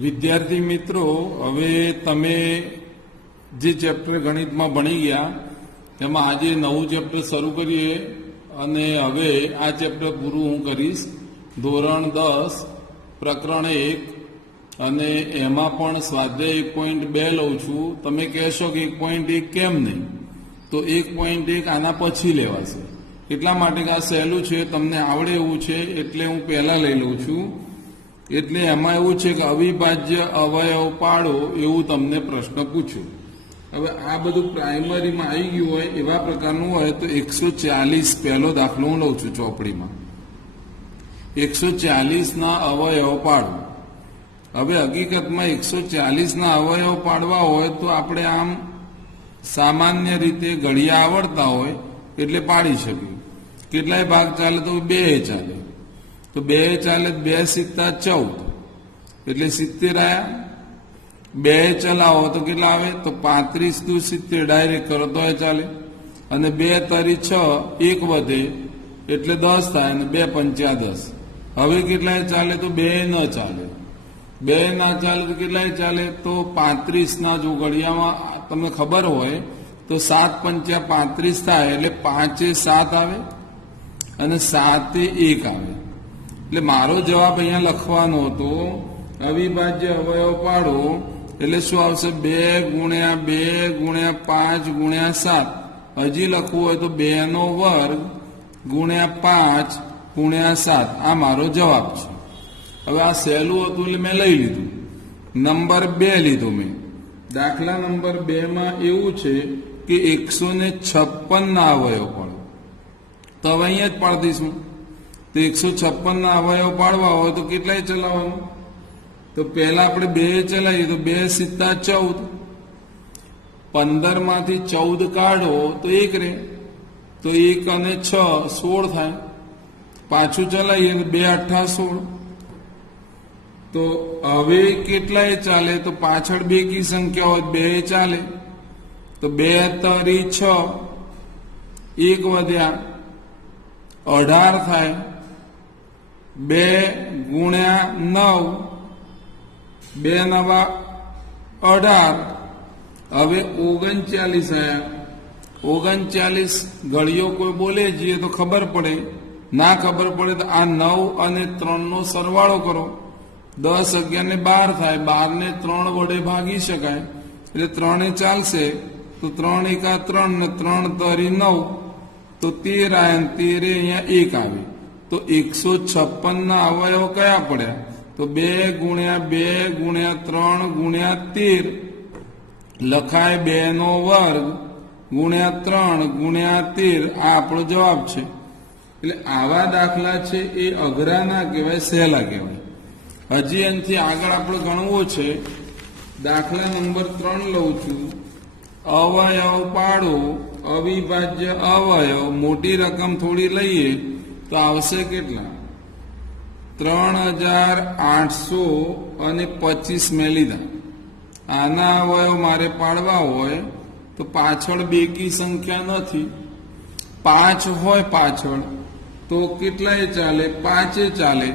વિદ્યાર્થી મિત્રો, હવે તમે જે ચેપ્ટર ગણિતમાં ભણી ગયા તેમાં આજે નવું ચેપ્ટર શરૂ કરીએ અને હવે આ ચેપ્ટર પૂરું હું કરીશ. ધોરણ 10 પ્રકરણ 1 અને એમાં પણ સ્વાધ્યાય 1.2 લઉં છું. તમે કહેશો કે 1.1 કેમ નહીં? તો 1.1 આના પછી લેવાશે, એટલા માટે કે આ સહેલું છે, તમને આવડે એવું છે એટલે હું પહેલાં લઈ લઉં છું. એટલે એમાં એવું છે કે અવિભાજ્ય અવયવ પાડો એવું તમને પ્રશ્ન પૂછ્યો. હવે આ બધું પ્રાઇમરીમાં આવી ગયું હોય એવા પ્રકારનું હોય તો 140 પહેલો દાખલો હું લઉં છું ચોપડીમાં. 140ના અવયવ પાડો. હવે હકીકતમાં 140ના અવયવ પાડવા હોય તો આપણે આમ સામાન્ય રીતે ઘડિયા આવડતા હોય એટલે પાડી શકીએ. કેટલાય ભાગ ચાલે તો 2 ચાલે, તો 2 ચાલે, 2 સિત્તા 14 એટલે 70 આવ્યા. 2 ચલાવો તો કેટલા આવે? તો 35 દુ 70 ડાયરેક્ટ કરો તો ચાલે. અને 2 તરી 6, 1 વધે એટલે 10 થાય અને 2 પંચા 10. હવે કેટલાય ચાલે? તો 2 ન ચાલે. 2 ના ચાલે તો કેટલાય ચાલે? તો 35ના જો ઘડિયામાં તમને ખબર હોય તો 7 પંચા 35 થાય એટલે 5 એ 7 આવે અને 7 એ 1 આવે. એટલે મારો જવાબ અહીંયા લખવાનો હતો અવિભાજ્ય અવયવ પાડો એટલે શું આવશે? 2 ગુણ્યા 2 ગુણ્યા 5 ગુણ્યા 7. હજી લખવું હોય તો 2 નો વર્ગ ગુણ્યા 5 ગુણ્યા 7. આ મારો જવાબ છે. હવે આ સહેલું હતું એટલે મેં લઈ લીધું. નંબર 2 લીધો મેં. દાખલા નંબર 2માં એવું છે કે 156ના અવયવ પાડો. તો હવે અહીંયા જ પાડી દઈશું. તો 156ના અવયવ પાડવા હોય તો કેટલાય ચલાવવાનું? તો પહેલા આપણે 2 ચલાવીએ તો 2 સિત્તા 14. 15માંથી 14 કાઢો તો 1 રહે, તો 1 અને 6 16 થાય. પાછું ચલાવીએ તો 2 8 16. તો હવે કેટલાય ચાલે? તો પાછળ બેકી સંખ્યા હોય 2 ચાલે. તો 2 તરી 6, 1 વધ્યા 18 થાય. 2 ગુણ્યા 9, 2 નવા 18. હવે 39 આવ્યા. 39 ઘડીઓ કોઈ બોલે જઈએ તો ખબર પડે, ના ખબર પડે તો આ 9 અને 3નો સરવાળો કરો. 10 11 ને 12 થાય. 12 ને 3 વડે ભાગી શકાય એટલે 3 ચાલશે. તો 3 એકા 3 ને 3 તરી 9, તો 13 આવ્યા. 13 અહીંયા 1 આવે. તો 156ના અવયવ કયા પડ્યા? તો 2 ગુણ્યા 2 ગુણ્યા 3 ગુણ્યા 13 લખાય 2 નો વર્ગ ગુણ્યા 3 ગુણ્યા 13. આ આપણો જવાબ છે. એટલે આવા દાખલા છે એ અઘરા ના કહેવાય, સહેલા કહેવાય. હજી એનાથી આગળ આપણે ગણવો છે. દાખલા નંબર 3 લઉં છું. અવયવ પાડો અવિભાજ્ય અવયવ. મોટી રકમ થોડી લઈએ તો આવશે કેટલા? 3825 મેં લીધા. આના અવયવ મારે પાડવા હોય તો પાછળ બેકી સંખ્યા નથી. 5 હોય પાછળ તો કેટલાય ચાલે? 5 ચાલે.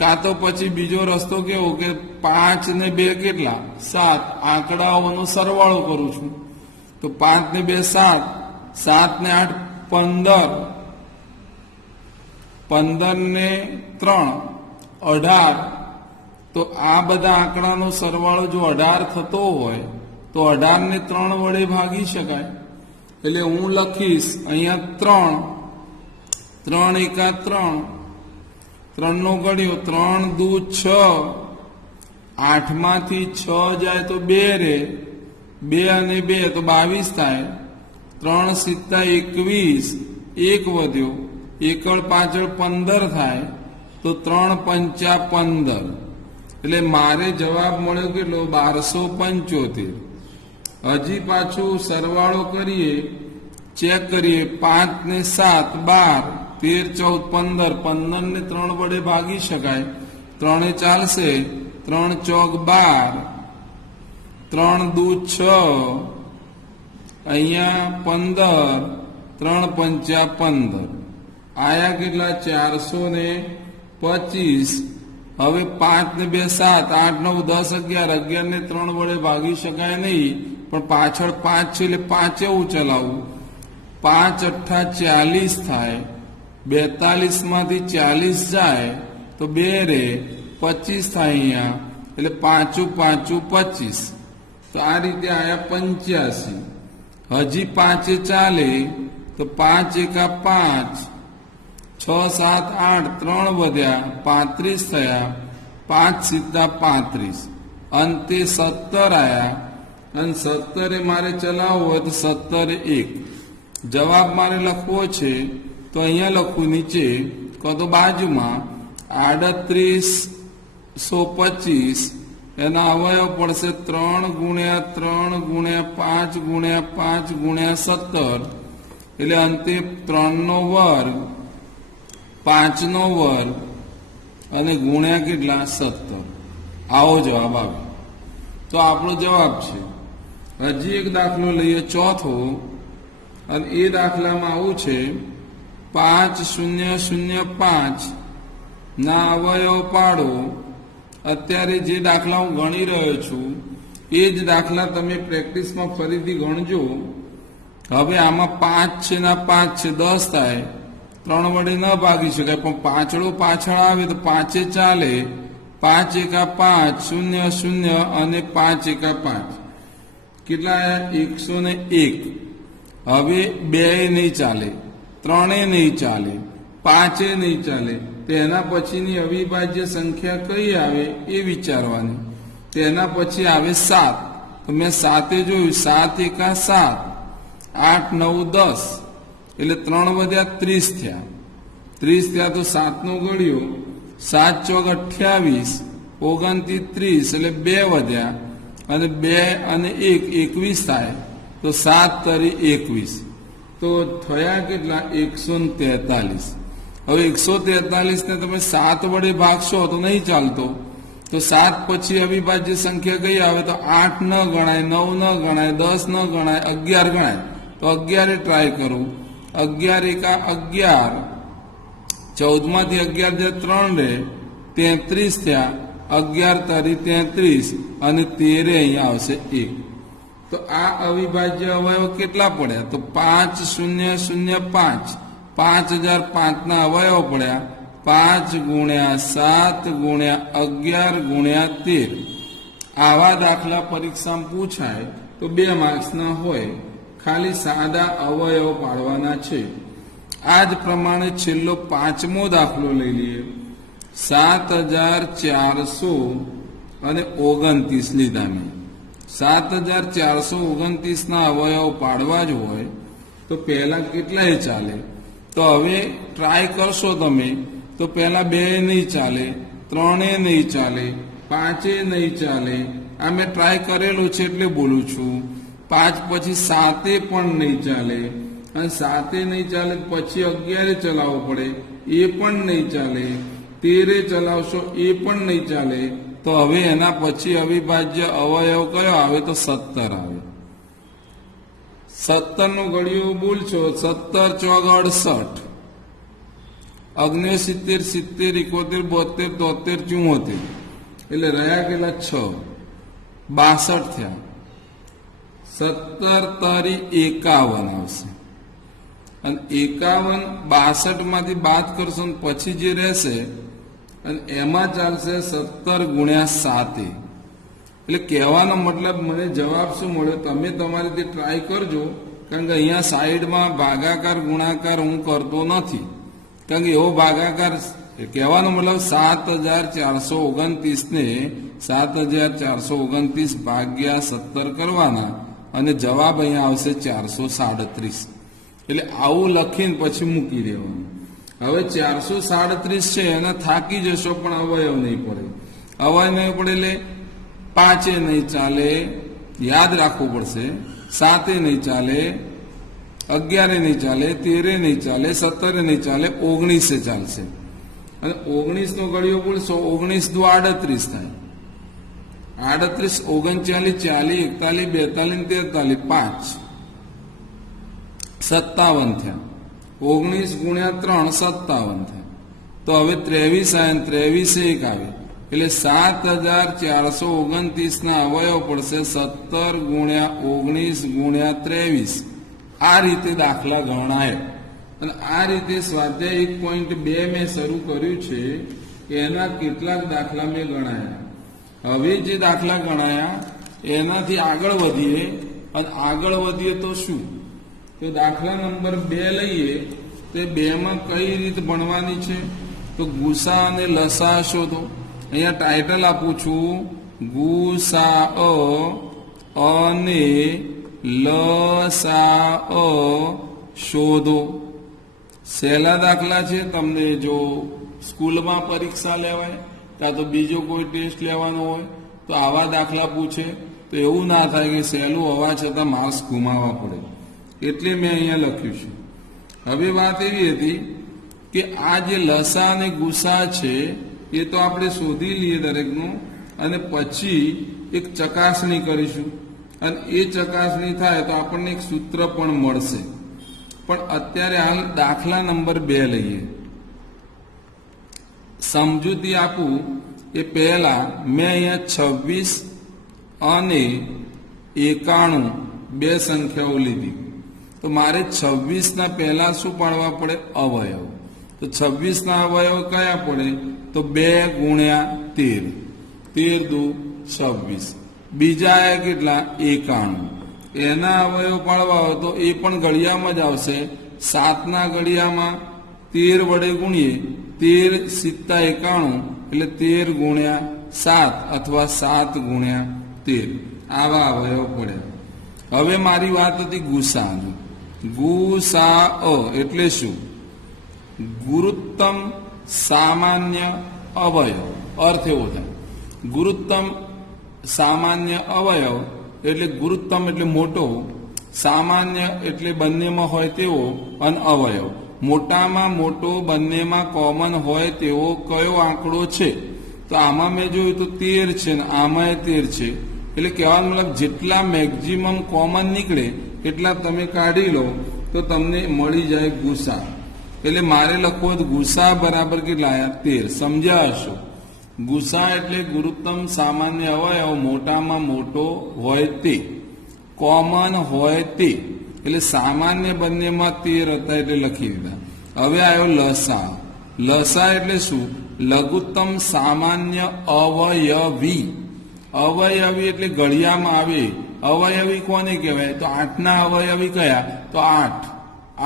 કાં તો પછી બીજો રસ્તો કેવો કે 5 ને 2 કેટલા? 7. આંકડાઓનો સરવાળો કરું છું તો 5 ને 2 7, 7 ને 8 15, 15 ને 3 18. તો આ બધા આંકડાનો સરવાળો જો 18 થતો હોય તો 18 ને 3 વડે ભાગી શકાય. એટલે હું લખીશ અહીંયા 3 એકા 3, 3 નો ઘડ્યો 3 દુ 6, 8માંથી 6 જાય તો 2 રહે, 2 અને 2 તો 22 થાય. 3 સિત્તા 21, 1 વધ્યો, 1 પાછળ 15 થાય. તો 3 પંચા 15 એટલે મારે જવાબ મળ્યો કેટલો? 1275. હજી પાછું સરવાળો કરીએ, ચેક કરીએ. 5 ને 7 12, 13 14 15, 15 ને 3 વડે ભાગી શકાય. 3 ચાલશે. 3 ચોક 12, 3 દુ 6, અહીંયા 15, 3 પંચા 15. આયા કેટલા? 425 હવે 5 ને 2 7, 8 9 10 11, 11 ને 3 વડે ભાગી શકાય નહીં, પણ પાછળ 5 છે એટલે 5 એવું ચલાવવું. 5 અઠ્ઠા 40 થાય, 42 માંથી 40 જાય તો 2 રે 25 થાય અહીંયા, એટલે 5 5 25. તો આ રીતે આયા 85. હજી 5 ચાલે તો 5 એકા 5, 6 7 8, 3 વધ્યા 35 થયા, 5 સીધા 35, અંતે 17 આયા. અને 17 મારે ચલાવવો હોય તો 17 1. જવાબ મારે લખવો છે તો અહીંયા લખું નીચે, કહો તો બાજુમાં 3825. એના અવયવ પડશે 3 ગુણ્યા 3 ગુણ્યા 5 ગુણ્યા 5 ગુણ્યા 17, એટલે અંતે 3 નો વર્ગ, 5 નો વર્ગ અને ગુણ્યા કેટલા 17. આવો જવાબ આવે. તો આપણો જવાબ છે. હજી એક દાખલો લઈએ, ચોથો, અને એ દાખલામાં આવું છે 5005 ના અવયવ પાડો. અત્યારે જે દાખલા હું ગણી રહ્યો છું એ જ દાખલા તમે પ્રેક્ટિસમાં ફરીથી ગણજો. હવે આમાં 5 છે ના 5 છે 10 થાય, 3 વડે ન ભાગી શકાય, પણ પાંચડો પાછળ આવે તો 5 ચાલે. 5 એકા 5, 0 0 અને 5 એકા 5 કેટલા આયા 101. હવે 2 નહીં ચાલે, 3 નહીં ચાલે, 5 નહીં ચાલે. તેના પછીની અવિભાજ્ય સંખ્યા કઈ આવે એ વિચારવાની. તેના પછી આવે 7. તો મેં 7 જોયું, 7 એકા 7, 8 9 10, એટલે 3 વધ્યા 30 થયા. 30 થયા તો 7 નો ગળ્યો, 7 ચોક 28, 29 30, એટલે 2 વધ્યા, અને 2 અને 1 21 થાય. તો 7 તરી 21, તો થયા કેટલા 143. હવે 143 ને તમે 7 વડે ભાગશો તો નહીં ચાલતો. તો 7 પછી અવિભાજ્ય સંખ્યા કઈ આવે તો 8 ન ગણાય, 9 ન ગણાય, 10 ન ગણાય, 11 ગણાય. તો 11 ટ્રાય કરું. 11 એકા 11, 14 માંથી 11 જે 3 રે 33 થયા, 11 તારી 33, અને 13 અહીંયા આવશે 1. તો આ અવિભાજ્ય અવયવ કેટલા પડ્યા તો 5005. 5005 ના અવયવ પડ્યા 5 ગુણ્યા 7 ગુણ્યા 11 ગુણ્યા 13. આવા દાખલા પરીક્ષામાં પૂછાય તો 2 માર્ક્સના હોય. ખાલી સાદા અવયવ પાડવાના છે. આ જ પ્રમાણે છેલ્લો 5મો દાખલો લઈ લઈએ. 7429 લીધા મેં. 7429 ના અવયવ પાડવા જ હોય તો પહેલા કેટલાય ચાલે. તો હવે ટ્રાય કરશો તમે તો પહેલા 2 નહીં ચાલે, 3 નહીં ચાલે, 5 નહીં ચાલે. આ મેં ટ્રાય કરેલું છે એટલે બોલું છું. 5 પછી 7 પણ નહીં ચાલે, અને 7 નહીં ચાલે પછી 11 ચલાવવો પડે, એ પણ નહીં ચાલે. 13 ચલાવશો એ પણ નહીં ચાલે. તો હવે એના પછી અવિભાજ્ય અવયવ કયો આવે તો 17 આવે. 17 નું ઘડિયું બોલશો, 17 ચોક 68, 69 70 71 72 73 74, એટલે રહ્યા કેટલા 6, 62 થયા. 17 તારી 51 આવશે. અને 51 62 માંથી બાદ કરશો ને પછી જે રહેશે અને એમાં ચાલશે 17 ગુણ્યા 7. એટલે કહેવાનો મતલબ મને જવાબ શું મળ્યો તમે તમારી રીતે ટ્રાય કરજો. કારણ કે અહીંયા સાઈડમાં ભાગાકાર ગુણાકાર હું કરતો નથી. કારણ કે એવો ભાગાકાર કહેવાનો મતલબ 7429 ને 7429 ભાગ્યા 17 કરવાના અને જવાબ અહીંયા આવશે 437. એટલે આવું લખીને પછી મૂકી દેવાનું. હવે 437 છે એને થાકી જશો પણ અવયવ નહીં પડે. અવયવ નહીં પડે એટલે 5 નહીં ચાલે, યાદ રાખવું પડશે. 7 નહીં ચાલે, 11 નહીં ચાલે, 13 નહીં ચાલે, 17 નહીં ચાલે, 19 ચાલશે. અને 19 નો ઘડિયો બોલશો 19 દુ 38 થાય. 38 39 40 41 42 43 5 57 થયા. 19 ગુણ્યા 3 57 થયા. તો હવે 23 આવે, 23 1 આવે, એટલે 7429 ના અવયવ પડશે 17 ગુણ્યા 19 ગુણ્યા 23. આ રીતે દાખલા ગણાય. અને આ રીતે સ્વાધ્યાય 1.2 મેં શરૂ કર્યું છે કે એના કેટલાક દાખલા મેં ગણાયા. હવે જે દાખલા ગણાયા એનાથી આગળ વધીએ. અને આગળ વધીએ તો શું? તો દાખલા નંબર 2 લઈએ. તે 2 માં કઈ રીત ભણવાની છે? તો ગુસા અને લસા શોધો. અહીંયા ટાઇટલ આપું છું, ગુસા અને લસા શોધો. સહેલા દાખલા છે. તમને જો સ્કૂલમાં પરીક્ષા લેવાય કાં તો બીજો કોઈ ટેસ્ટ લેવાનો હોય તો આવા દાખલા પૂછે તો એવું ના થાય કે સહેલું હોવા છતાં માર્ક્સ ગુમાવવા પડે. એટલે મેં અહીંયા લખ્યું છે. હવે વાત એવી હતી કે આ જે લસા અને ગુસા છે એ તો આપણે શોધી લઈએ દરેકનું, અને પછી એક ચકાસણી કરીશું. અને એ ચકાસણી થાય તો આપણને એક સૂત્ર પણ મળશે. પણ અત્યારે હાલ દાખલા નંબર 2 લઈએ. સમજૂતી આપું એ પહેલા મેં અહીંયા 26 અને 91 બે સંખ્યાઓ લીધી. તો મારે 26 ના પહેલા શું પાડવા પડે? અવયવ. તો 26 ના અવયવ કયા પડે? તો 2 ગુણ્યા 13. 13 દુ 26. બીજા આયા કેટલા? 91. એના અવયવ પાડવા હોય તો એ પણ ઘડિયામાં જ આવશે. 7 ના ઘડિયામાં 13 વડે ગુણીએ. 13 સિત્તા 91 એટલે 13 ગુણ્યા 7 અથવા 7 ગુણ્યા 13. આવા અવયવ પડ્યા. હવે મારી વાત હતી ગુસાની. ગુસા એટલે શું? ગુરુત્તમ સામાન્ય અવયવ. અર્થ એવો થાય, ગુરુત્તમ સામાન્ય અવયવ એટલે ગુરુત્તમ એટલે મોટો, સામાન્ય એટલે બંનેમાં હોય તેવો, અને અવયવ મોટામાં મોટો બંનેમાં કોમન હોય તેવો કયો આંકડો છે? તો આમાં મેં જોયું તો 13 છે ને આમાં 13 છે. એટલે કહેવાનો મતલબ જેટલા મેક્ઝિમમ કોમન નીકળે એટલા તમે કાઢી લો તો તમને મળી જાય ગુસા. એટલે મારે લખવો ગુસા બરાબર કેટલા આવ્યા? 13. સમજ્યા હશો? ગુસા એટલે ગુરુત્તમ સામાન્ય અવયવ મોટામાં મોટો હોય તે, કોમન હોય તે. એટલે સામાન્ય બંનેમાં 13 હતા એટલે લખી દીધા. હવે આવ્યો લસા. લસા એટલે શું? લઘુત્તમ સામાન્ય અવયવી. અવયવી એટલે ઘડિયામાં આવે. અવયવી કોને કહેવાય? તો 8 ના અવયવી કયા? તો 8.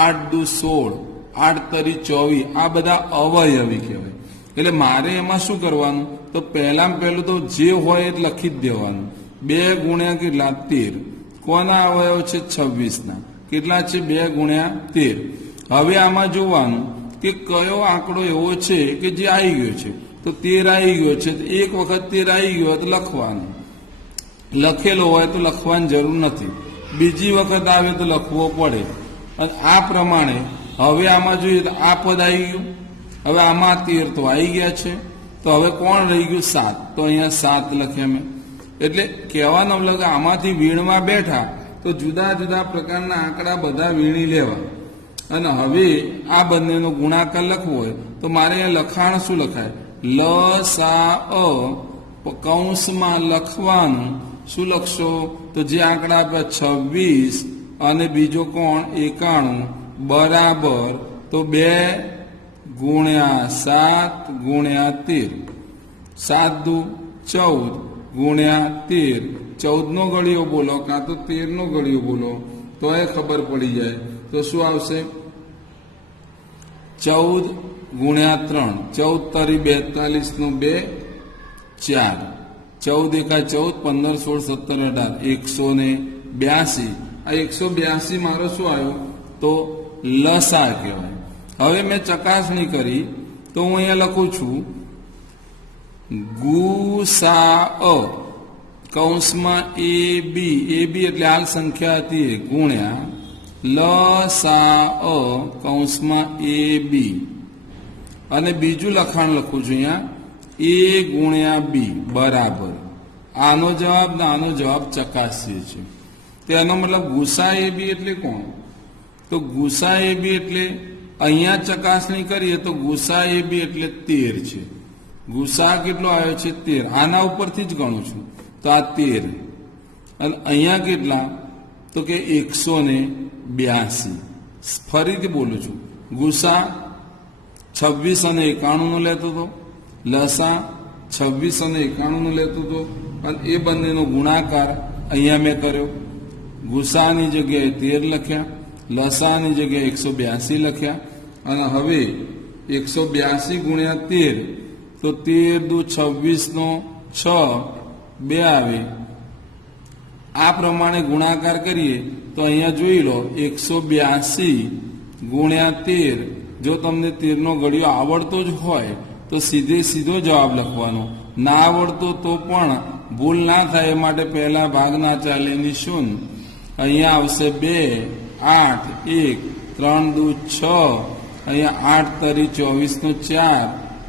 8 દુ 16, 8 તરી 24. આ બધા અવયવી કહેવાય. એટલે મારે એમાં શું કરવાનું? તો પહેલામાં પહેલું તો જે હોય એ લખી જ દેવાનું. 2 ગુણ્યા કેટલા? 13. કોના અવયવ છે? 26 ના. કેટલા છે? 2 ગુણ્યા 13. હવે આમાં જોવાનું કે કયો આંકડો એવો છે કે જે આવી ગયો છે. તો 13 આવી ગયો છે. એક વખત 13 આવી ગયો તો લખવાનું. લખેલો હોય તો લખવાની જરૂર નથી. બીજી વખત આવે તો લખવો પડે. અને આ પ્રમાણે હવે આમાં જોઈએ તો આ પદ આવી ગયું. હવે આમાં 13 તો આવી ગયા છે. તો હવે કોણ રહી ગયું? 7. તો અહીંયા 7 લખ્યા મેં. એટલે કહેવાનો મતલબ આમાંથી વીણમાં બેઠા તો જુદા જુદા પ્રકારના આંકડા બધા વીણી લેવા. અને હવે આ બંનેનો ગુણાકાર લખવો હોય તો મારે અહીંયા લખાણ શું લખાય? લસા કૌંસમાં લખવાનું. શું લખશો? તો જે આંકડા આપણે 26 અને બીજો કોણ 91 બરાબર તો 2 ગુણ્યા 7 ગુણ્યા 13. 7 દુ 14 ગુણ્યા 13. 14 નો ઘડિયો બોલો કાં તો 13 નો ઘડિયો બોલો તો એ ખબર પડી જાય. તો શું આવશે? 14 ગુણ્યા 3. 14 તરી 42 નું 2 4. 14 એકા 14, 15 16 17 18 182. આ 182 મારો શું આવ્યો? તો લસા કહેવાય. હવે મેં ચકાસણી કરી તો હું અહીંયા લખું છું ગુસા કૌંસમાં એ બી. એ બી એટલે હાલ સંખ્યા હતી ગુણ્યા લસા કૌંસમાં એ બી. અને બીજું લખાણ લખું છું અહીંયા એ ગુણ્યા બી બરાબર. આનો જવાબ ને આનો જવાબ ચકાસીએ છીએ. તેનો મતલબ ગુસા એ બી એટલે કોણ? તો ગુસા એ બી એટલે અહીંયા ચકાસણી કરીએ તો ગુસા એ બી એટલે 13 છે. ગુસા કેટલો આવ્યો છે 13, આના ઉપરથી જ ગણું છું તો આ 13, અને અહીંયા કેટલા તો કે 182. ફરીથી બોલું છું, ગુસા 26 અને 91 નો લેતો હતો, લસા 26 અને 91 નો લેતો હતો, અને એ બંનેનો ગુણાકાર અહીંયા મેં કર્યો. ગુસાની જગ્યાએ 13 લખ્યા, લસાની જગ્યાએ 182 લખ્યા, અને હવે 182 ગુણ્યા 13 તો 13 દુ 26 નો 6 2 આવે. આ પ્રમાણે ગુણાકાર કરીએ તો અહીંયા જોઈ લો 182 ગુણ્યા 13. જો તમને 13 નો ઘડિયો આવડતો જ હોય તો સીધો જવાબ લખવાનો, ના આવડતો તો પણ ભૂલ ના થાય એ માટે પહેલા ભાગના ચાલીની શૂન્ય, અહીંયા આવશે 2, 8, 1, 3 દુ 6, અહીંયા 8 તરી 24 નો 4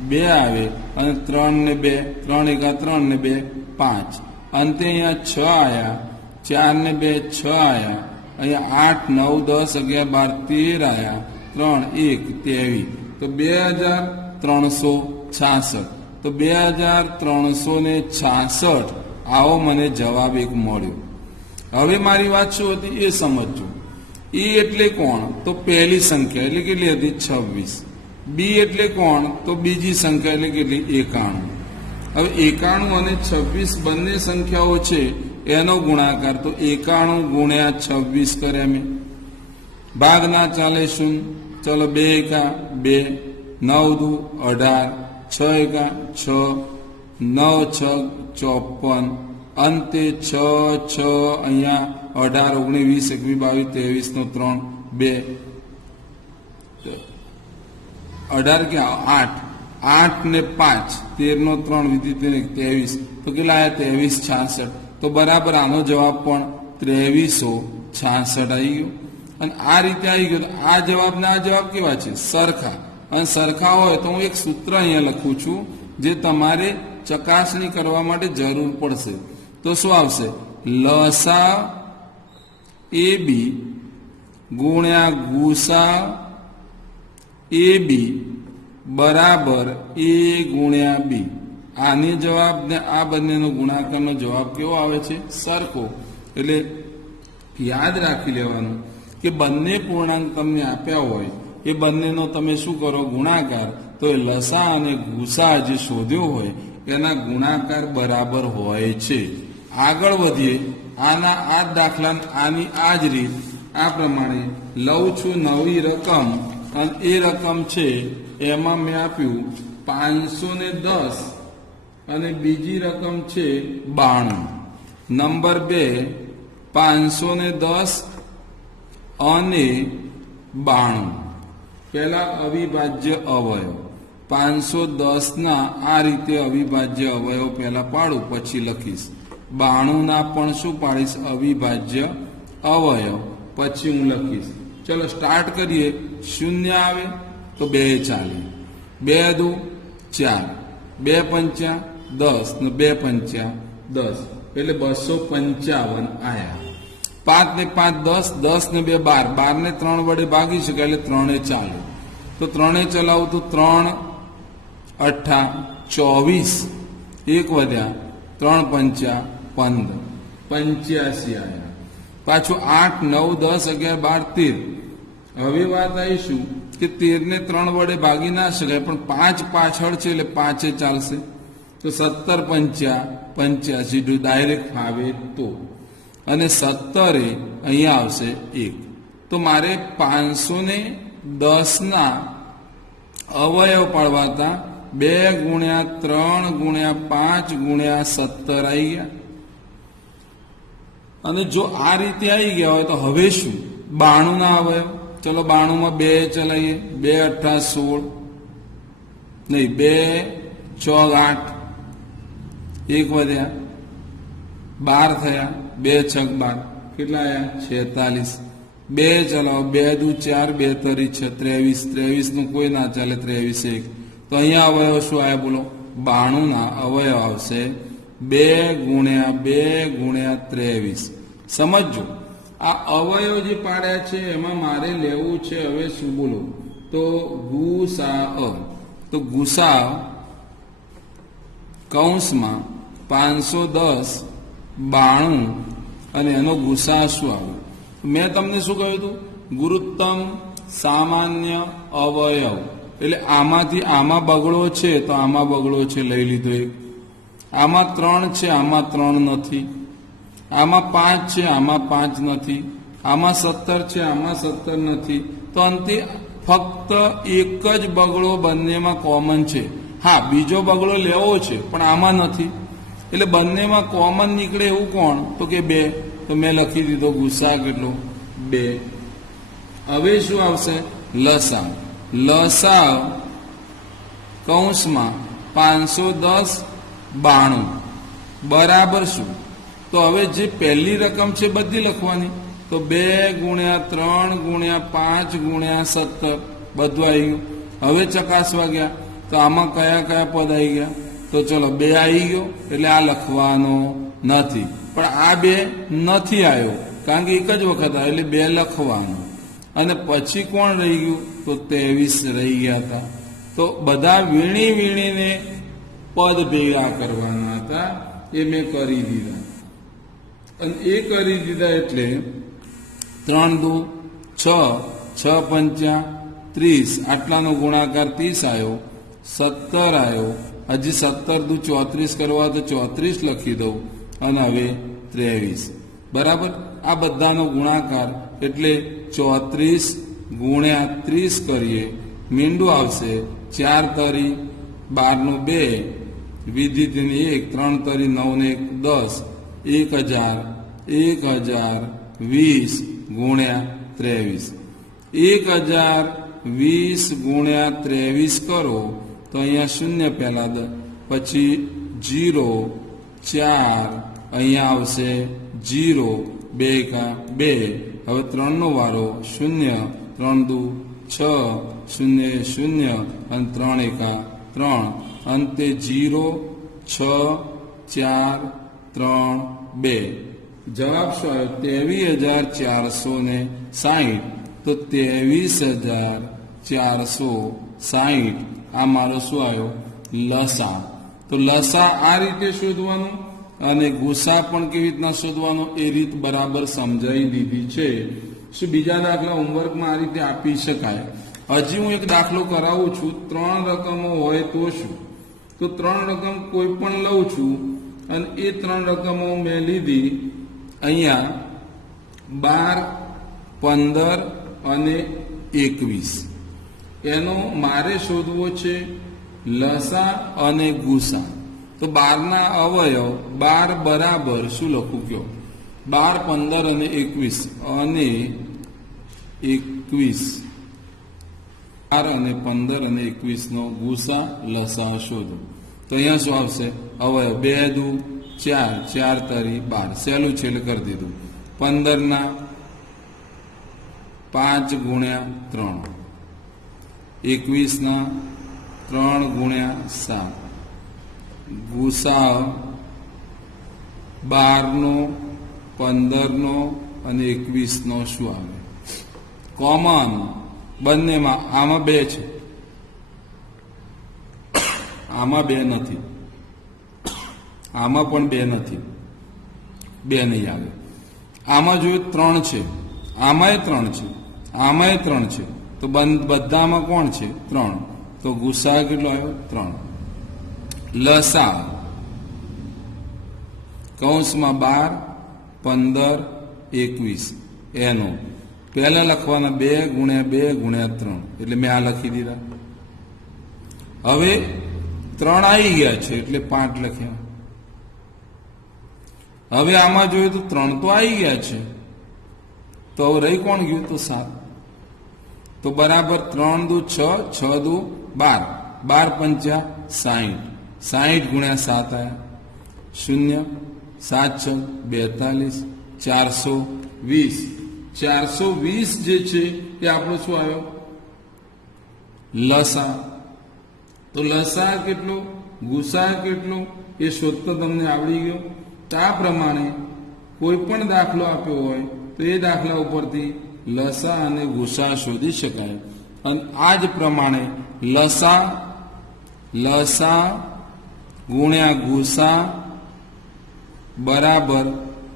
2 આવે, અને 3 ને 2, 3 એકા 3 ને 2 5, અંતે અહીંયા 6 આવ્યા, 4 ને 2 6 આવ્યા, અહીંયા 8, 9, 10, 11, 12 13 1, 23, તો 2366. તો 2366 આવો મને જવાબ એક મળ્યો. હવે મારી વાત શું હતી એ સમજજો. એ એટલે કોણ તો પહેલી સંખ્યા એટલે કેટલી હતી 26. બી એટલે કોણ તો બીજી સંખ્યા એટલે કેટલી 91. હવે 91 અને 26 બંને સંખ્યાઓ છે એનો ગુણાકાર તો 91 ગુણ્યા 26 કર્યા મેં. ભાગના ચાલે શૂન્ય, ચલો 2 એકા 2, 9 દુ 18, 6 એકા 6, 9 6 54, અંતે 6 6 અહીંયા 18 19 20 21 22 નો 3 2, 18 કે 8, 8 ને 5 13 નો 3 વિધિ 23, તો કેટલા આવ્યા 2366. તો બરાબર આનો જવાબ પણ 2366 આવી ગયો. અને આ રીતે આવી ગયો. આ જવાબ ને આ જવાબ કેવા છે સરખા, અને સરખા હોય તો હું એક સૂત્ર અહીંયા લખું છું જે તમારે ચકાસણી કરવા માટે જરૂર પડશે. તો શું આવશે લસા એ બી ગુણ્યા ગુસા એ બી બરાબર એ ગુણ્યા બી. આની જવાબ ને આ બંનેનો ગુણાકારનો જવાબ કેવો આવે છે સરખો. એટલે યાદ રાખી લેવાનું કે બંને પૂર્ણાંક તમને આપ્યા હોય એ બંનેનો તમે શું કરો ગુણાકાર, તો એ લસા અને ગુસા જે શોધ્યો હોય એના ગુણાકાર બરાબર હોય છે. આગળ વધીએ. આના આ દાખલા આની આ જ રીત આ પ્રમાણે લઉં છું નવી રકમ, અને એ રકમ છે એમાં મેં આપ્યું 510 અને બીજી રકમ છે 92. નંબર 2 510 અને 92. પહેલા અવિભાજ્ય અવયવ 510 ના આ રીતે અવિભાજ્ય અવયવ પહેલા પાડું પછી લખીશ. 92 ના પણ શું પાડીશ અવિભાજ્ય અવયવ પછી હું લખીશ. ચલો સ્ટાર્ટ કરીએ. 0 આવે તો 2 ચાલે, 2 દુ 4, 2 પંચા 10 ને 2 પંચા 10 એટલે 255 આયા. 5 ને 5 10, 10 ને 2 12, 12 ને 3 વડે ભાગી શકાય એટલે 3 ચાલે. તો 3 ચલાવું તો 3 8 24, 1 વધ્યા 3 પંચા 15, 85 આયા. પાછું 8 9 10 11 12 13. હવે વાત આવીશું કે 13 ને 3 વડે ભાગી ના શકાય પણ 5 પાછળ છે એટલે 5 ચાલશે. તો 17 પંચા 85 ડાયરેક્ટ ફાવે તો, અને 17 અહીંયા આવશે 1. તો મારે 510 ના અવયવ પાડવા હતા. 2 ગુણ્યા 3 ગુણ્યા 5 ગુણ્યા 17 આવી ગયા. અને જો આ રીતે આવી ગયા હોય તો હવે શું 92 ના અવયવ. ચલો 92 માં 2 ચલાવીએ. 2 8 16 નહીં 2 4 8, 1 વધ્યા 12 થયા, 2 6 12 કેટલા આવ્યા 46. 2 ચલાવો 2 દુ 4, 2 તરી 6 23, 23 નું કોઈ ના ચાલે 23 1. તો અહીંયા અવયવ શું આવ્યા બોલો 92 ના અવયવ આવશે 2 ગુણ્યા 2 ગુણ્યા 23. સમજો આ અવયવ જે પાડ્યા છે એમાં મારે લેવું છે હવે શું બોલો તો ગુસા. તો ગુસા કૌંસમાં 510 92 અને એનો ગુસા શું આવે? મેં તમને શું કહ્યું હતું? ગુરુત્તમ સામાન્ય અવયવ એટલે આમાંથી આમાં બગડો છે તો આમાં બગડો છે, લઈ લીધો એક. આમાં 3 છે, આમાં 3 નથી. આમાં 5 છે, આમાં 5 નથી. આમાં 17 છે, આમાં 17 નથી. તો અંતે ફક્ત એક જ બગડો બંનેમાં કોમન છે. હા, બીજો બગડો લેવો છે પણ આમાં નથી, એટલે બંનેમાં કોમન નીકળે એવું કોણ? તો કે 2. તો મેં લખી દીધો ગુસા કેટલો? 2. હવે શું આવશે? લસા. લસા કૌંસમાં 510 92 બરાબર શું? તો હવે જે પહેલી રકમ છે બધી લખવાની. તો 2 ગુણ્યા 3 ગુણ્યા 5 ગુણ્યા 17 બધું આવી ગયું. હવે ચકાસવા ગયા તો આમાં કયા કયા પદ આવી ગયા? તો ચલો 2 આવી ગયો એટલે આ લખવાનો નથી, પણ આ 2 નથી આવ્યો કારણ કે એક જ વખત આવ્યો એટલે 2 લખવાનું. અને પછી કોણ રહી ગયું? તો 23 રહી ગયા હતા. તો બધા વીણી વીણીને પદ ભેગા કરવાના હતા, એ મેં કરી દીધા. અને એ કરી દીધા એટલે 3 દુ 6, 6 પંચા 30, આટલાનો ગુણાકાર 30 આવ્યો, 17 આવ્યો. હજી 17 દુ 34 કરવા તો 34 લખી દઉં અને હવે 23 બરાબર. આ બધાનો ગુણાકાર એટલે 34 ગુણ્યા 30 કરીએ, મીંડું આવશે 4 તરી 12 નું 2, વિધિની 1, 3 તરી 9 ને 1 1000 1020 ગુણ્યા 23. 1020 ગુણ્યા 23 કરો તો અહીંયા શૂન્ય પહેલા, પછી 0 4, અહીંયા આવશે 0 2 કા 2. હવે 3 નો વારો, 0 3 દુ 6 0 0 અને 3 એકા 3, અંતે 0 6 4 3 2. જવાબ શું આવ્યો? 23,460. તો 23,460 આ મારો શું આવ્યો? લસા. તો લસા આ રીતે શોધવાનું અને ગુસા પણ કેવી રીતના શોધવાનો એ રીત બરાબર સમજાવી દીધી છે. શું બીજા દાખલા હોમવર્કમાં આ રીતે આપી શકાય? હજી હું એક દાખલો કરાવું છું. 3 રકમો હોય તો શું? તો 3 રકમ કોઈ પણ લઉં છું અને એ 3 રકમો મેં લીધી. અહીંયા 12 15 અને 21. એનો મારે શોધવો છે લસા અને ગુસા. તો 12 ના અવયવ 12 બરાબર શું લખું કયો? 12 15 અને 21 અને 21 12 અને 15 અને 21 નો ગુસા લસા શોધો. તો અહીંયા શું આવશે? અવયવ 2 દુ 4, 4 તરી 12, સહેલું છેલ્લે કરી દીધું. 15 ના 5 ગુણ્યા 3, 21 ના 3 ગુણ્યા 7, ગુસા 12 નો 15 નો અને 21 નો શું આવે? કોમન બંનેમાં આમાં 2 છે, આમાં 2 નથી, આમાં પણ 2 નથી, 2 નહીં આવે. આમાં જોયું 3 છે, આમાંય 3 છે, આમાંય 3 છે. તો બધામાં કોણ છે? 3. તો ગુસા કેટલો આવ્યો? 3. લસા કૌંસમાં 12 15 21 એનો પહેલા લખવાના 2 ગુણ્યા 2 ગુણ્યા 3, એટલે મેં આ લખી દીધા. હવે 3 આવી ગયા છે એટલે 5 લખ્યા. હવે આમાં જોઈએ તો 3 તો આવી ગયા છે, તો રહી કોણ ગયું? તો 7. તો બરાબર 3 દુ 6, 6 દુ 12, 12 પંચા 60, 60 ગુણ્યા 7 આયા 0, 7 42, 420. 420 જે છે એ આપણો શું આવ્યો? લસા. તો લસા કેટલો, ગુસા કેટલો એ શોધતો તમને આવડી ગયો. તો આ પ્રમાણે કોઈ પણ દાખલો આપ્યો હોય તો એ દાખલા ઉપરથી લસા અને ગુસા શોધી શકાય. અને આ જ પ્રમાણે લસા ગુણ્યા ગુસા બરાબર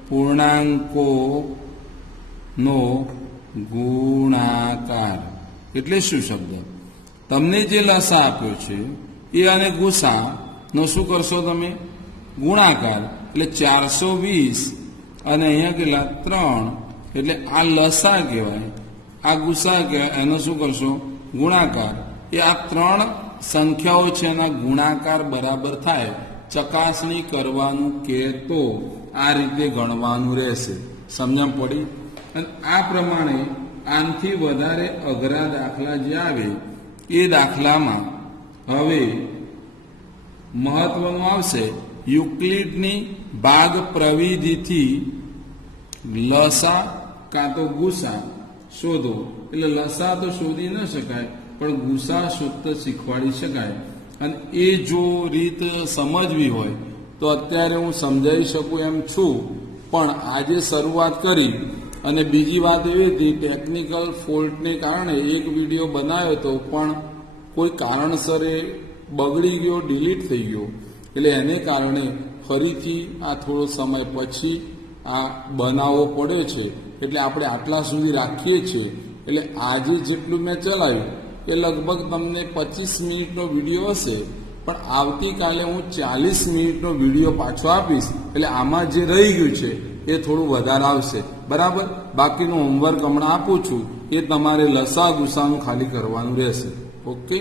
પૂર્ણાંકો નો ગુણાકાર. એટલે શું શબ્દ? તમને જે લસા આપ્યો છે એ અને ગુસા નો શું કરશો તમે? ગુણાકાર. એટલે 420 અને અહીંયા કેટલા? 3. એટલે આ લસા કહેવાય, આ ગુસા કહેવાય. એનો શું કરશો? ગુણાકાર. એ આ 3 સંખ્યાઓ છે એના ગુણાકાર બરાબર થાય. ચકાસણી કરવાનું કે તો આ રીતે ગણવાનું રહેશે. સમજણ પડી? અને આ પ્રમાણે આનથી વધારે અઘરા દાખલા જે આવે એ દાખલામાં હવે મહત્વનું આવશે યુક્લિડની ભાગ પ્રવિધિથી લસા કાં તો ગુસા શોધો. એટલે લસા તો શોધી ન શકાય, પણ ગુસા શોધતા શીખવાડી શકાય. અને એ જો રીત સમજવી હોય તો અત્યારે હું સમજાવી શકું એમ છું, પણ આજે શરૂઆત કરી. અને બીજી વાત એવી હતી, ટેકનિકલ ફોલ્ટને કારણે એક વિડીયો બનાવ્યો હતો, પણ કોઈ કારણસર એ બગડી ગયો, ડિલીટ થઈ ગયો. એટલે એને કારણે ફરીથી આ થોડો સમય પછી આ બનાવવો પડે છે. એટલે આપણે આટલા સુધી રાખીએ છીએ. એટલે આજે જેટલું મેં ચલાવ્યું એ લગભગ તમને 25 મિનિટનો વિડીયો હશે, પણ આવતીકાલે હું 40 મિનિટનો વિડીયો પાછો આપીશ. એટલે આમાં જે રહી ગયું છે એ થોડું વધારે આવશે. બરાબર? બાકીનું હોમવર્ક હમણાં આપું છું, એ તમારે લસા ગુસાનું ખાલી કરવાનું રહેશે. ઓકે.